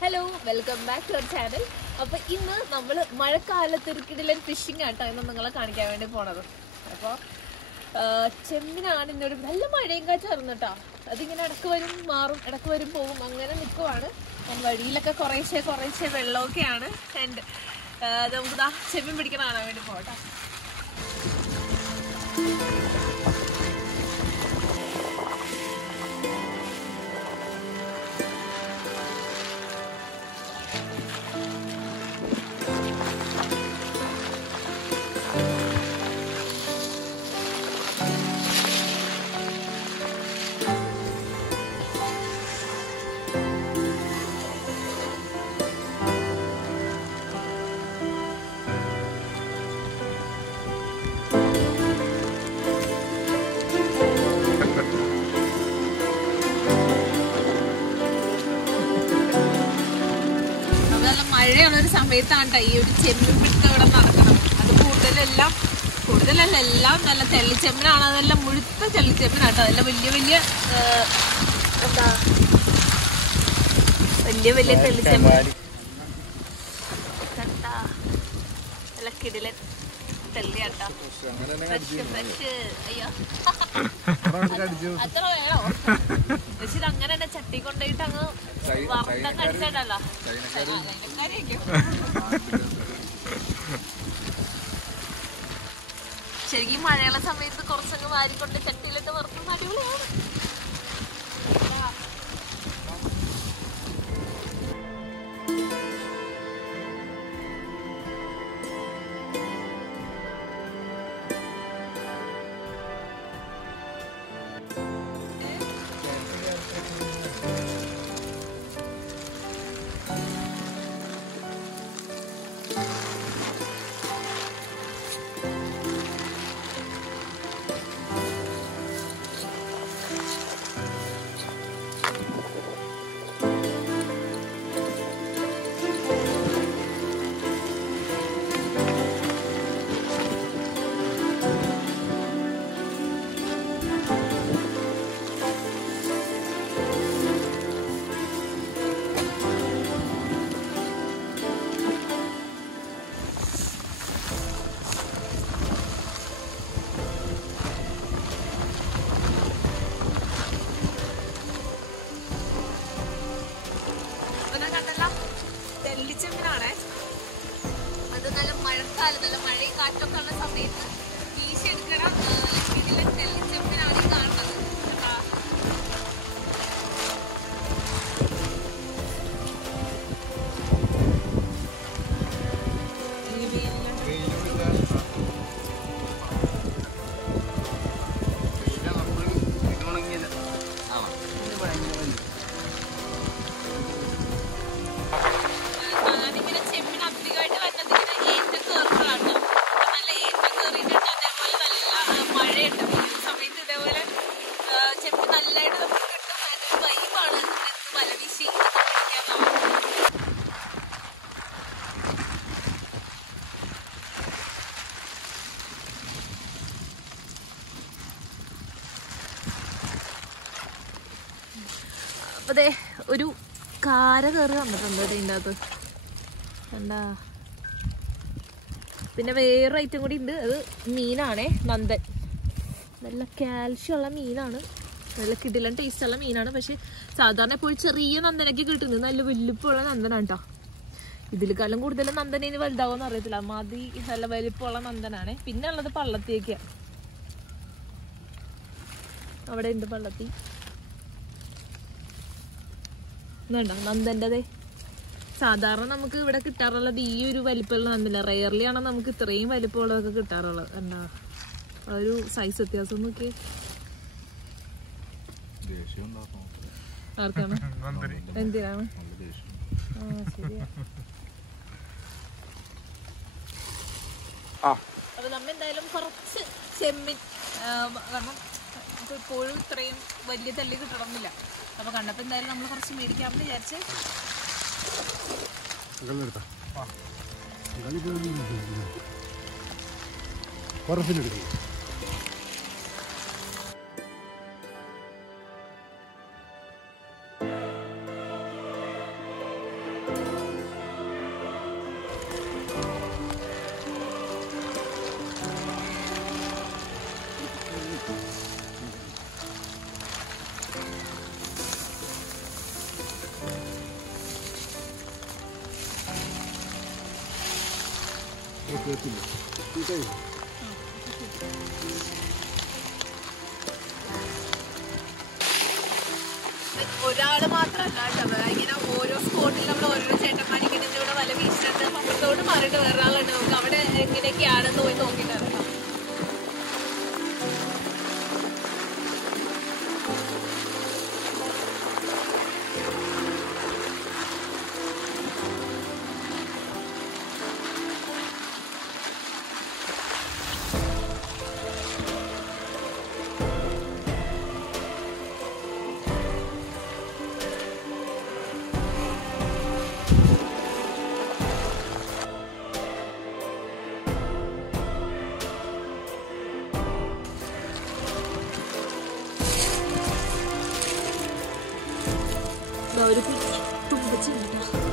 Hello, welcome back to our channel. അപ്പോൾ ഇന്ന് നമ്മൾ മഴക്കാലത്തിരിക്കിടയിലെ ഫിഷിംഗ് ആട്ടോ ഇന്ന് നിങ്ങളെ കാണിക്കാൻ വേണ്ടി പോണത്. അപ്പോൾ ചെമ്മിനാണ് ഇന്നൊരു നല്ല മഴയും കാറ്റായിരുന്നു കേട്ടോ. അതിങ്ങനെ ഇടക്ക് വരും മാറും, ഇടക്ക് വരും പോവും, അങ്ങനെ നിൽക്കുവാണ്. വഴിയിലൊക്കെ കുറേശ്ശെ വെള്ളമൊക്കെയാണ്. ആൻഡ് നമുക്ക് ചെമ്മീൻ പിടിക്കാൻ കാണാൻ വേണ്ടി പോകട്ടോ. മഴയുള്ളൊരു സമയത്താണ് ഈ ഒരു ചെമ്മീൻ പിടുത്തം ഇവിടെ നടക്കണം. അത് കൂടുതലല്ല എല്ലാം നല്ല തെള്ളിച്ചെമ്മീനാണ്. അതെല്ലാം മുഴുത്ത തെള്ളിച്ചെമ്മീനാട്ടോ. അതെല്ലാം വലിയ തെള്ളിച്ചെമ്മീൻ കണ്ടാ നല്ല കിടിലൻ തെള്ളിയാട്ടോ. അയ്യോ അത്ര വേണോ? പക്ഷെ ഇത് അങ്ങനെ തന്നെ ചട്ടി കൊണ്ടുപോയിട്ട് അങ്ങ് വറുത്തൊക്കെ അടിച്ചിട്ടല്ലോ. ശരിക്കും മഴയുള്ള സമയത്ത് കുറച്ചങ്ങ് വാരിക്കൊണ്ട് ചട്ടിയിലിട്ട് വറുത്തുന്ന അടിപൊളിയാണ്. തെള്ളിച്ചെമ്മീനാണേ. അത് നല്ല മഴക്കാലം, നല്ല മഴയും കാറ്റൊക്കെ ഉള്ള സമയത്ത് വീശിയെടുക്കണ ഇതിലെ തെള്ളിച്ചെമ്മീനാണ് ഈ കാണുന്നത്. അതെ, ഒരു കാര കയറി വന്നിട്ടുണ്ട് ഇതിൻ്റെ അകത്ത് എന്താ. പിന്നെ വേറൊരു ഐറ്റം കൂടി ഉണ്ട്. അത് മീനാണേ, നന്ദൻ. നല്ല കാൽഷ്യം ഉള്ള മീനാണ്, നല്ല കിടിലൻ ടേസ്റ്റുള്ള മീനാണ്. പക്ഷെ സാധാരണ പോയി ചെറിയ നന്ദനൊക്കെ കിട്ടുന്നത് നല്ല വലിപ്പമുള്ള നന്ദനാണ് കേട്ടോ. ഇതിലേക്കാളും കൂടുതൽ നന്ദന ഇനി വലുതാവുമെന്ന് അറിയത്തില്ല. മതി നല്ല വലിപ്പമുള്ള നന്ദനാണ്. പിന്നെ ഉള്ളത് പള്ളത്തിയൊക്കെയാ. അവിടെ ഉണ്ട് പള്ളത്തി. വേണ്ട നന്ദൻ്റെതേ. സാധാരണ നമുക്ക് ഇവിടെ കിട്ടാറുള്ളത് ഈ ഒരു വലിപ്പമുള്ള നന്ദന. റെയർലി ആണ് നമുക്ക് ഇത്രയും വലിപ്പമുള്ളതൊക്കെ കിട്ടാറുള്ളത്. എന്താ ആ ഒരു സൈസ് വ്യത്യാസം നോക്കിയേ. ആർക്കാണ്? എന്തിനാണ്? ശരിയാ. അപ്പൊ നമ്മ എന്തായാലും കുറച്ച് ചെമ്മീൻ, കാരണം നമുക്ക് ഇപ്പോഴും ഇത്രയും വലിയ തള്ളി കിട്ടണമെന്നില്ല. അപ്പൊ കണ്ടപ്പോ എന്തായാലും നമ്മൾ കുറച്ച് മേടിക്കാമെന്ന് വിചാരിച്ച്. ഒരാള് മാത്രമല്ല കേട്ടോ, ഇങ്ങനെ ഓരോ സ്പോട്ടിൽ നമ്മൾ ഓരോരോ ചേട്ടന്മാരിങ്ങനെ ഇവിടെ വല വീശിട്ട് അപ്പുറത്തോട്ട് മാറിയിട്ട് വേറെ ആളുണ്ട്. നമുക്ക് അവിടെ എങ്ങനെയൊക്കെയാണെന്ന് പോയി നോക്കിയിട്ട് ഇറങ്ങാം. ഒരു കുഞ്ഞ് തുമ്പച്ചിട്ടോ.